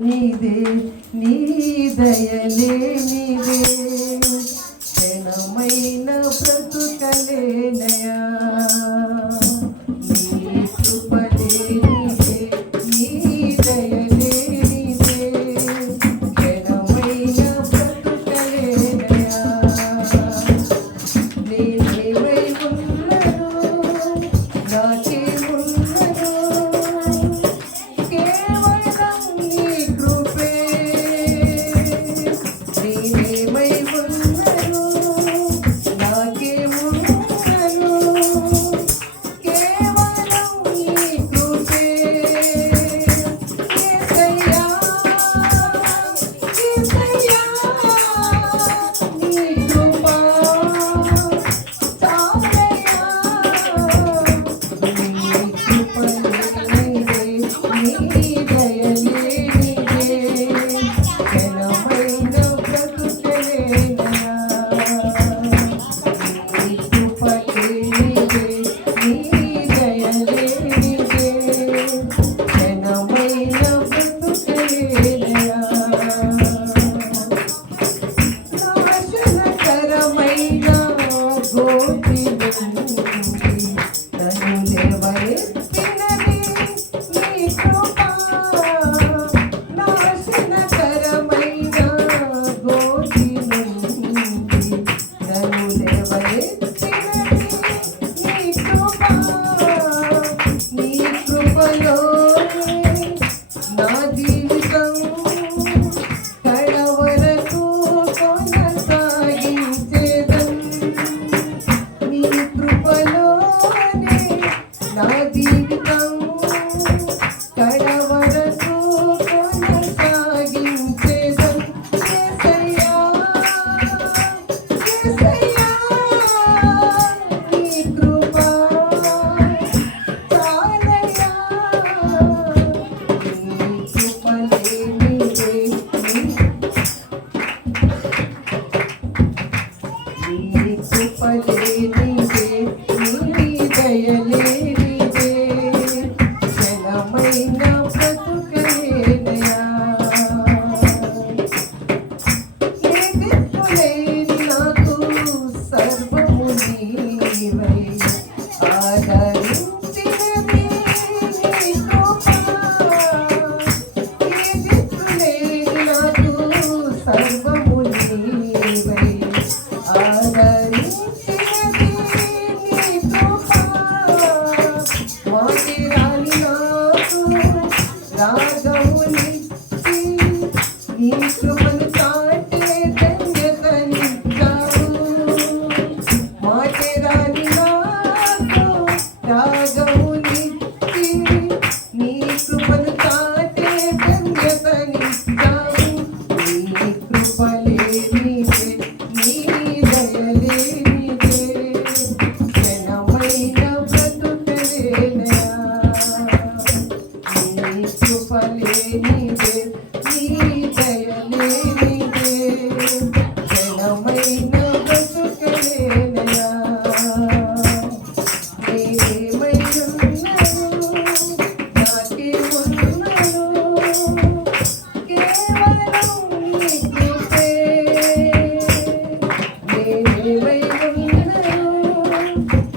నీదే నీ దయలే నీదే క్షణమైన బ్రతుకలేనయా నీ కృపలే నీదే నీ దయలే నీదే క్షణమైన బ్రతుకలేనయా నేనేమై ఉన్నను నాకేమున్నను నేనేమై ఉన్నను నాకేమున్నను కేవలం నీ కృపే యేసయ్యా యేసయ్యా నీ కృప చాలయ్యా నీ కృపలే నీదే నీ దయలే నీదే ఘనమైన నా జీవితం కడవరకు కొనసాగించేదన్ నీ కృపలోనే నా జీవితం కడవరకు కొనసాగించేదన్ యేసయ్యా యేసయ్యా నీ కృప చాలయ్యా కృపలే నీదే నీ దయలే నీదే ఘనమైన బ్రతుకలేనయా ఏ దిక్కులేని నాకు సర్వము నీవై ఆదరించినది నీ కృప ఏ దిక్కులేని నాకు సర్వము నీవై రాగమునిచ్చి నీ కృపను చాటే ధన్యతనిచ్చావు మాటరాని నాకు రాగమునిచ్చి నీ కృపను చాటే ధన్యతనిచ్చావు నీ కృపలే నీదే నీ దయలే నీదే ఘనమైన బ్రతుకలేనయా నీ కృపలే నీదే నీ దయలే నీదే ఘనమైన బ్రతుకలేనయా నేనేమై ఉన్నను నాకేమున్నను కేవలం నీ కృపే నేనేమై ఉన్నను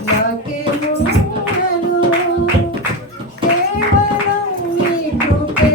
నాకేమున్నను కేవలం నీ కృపే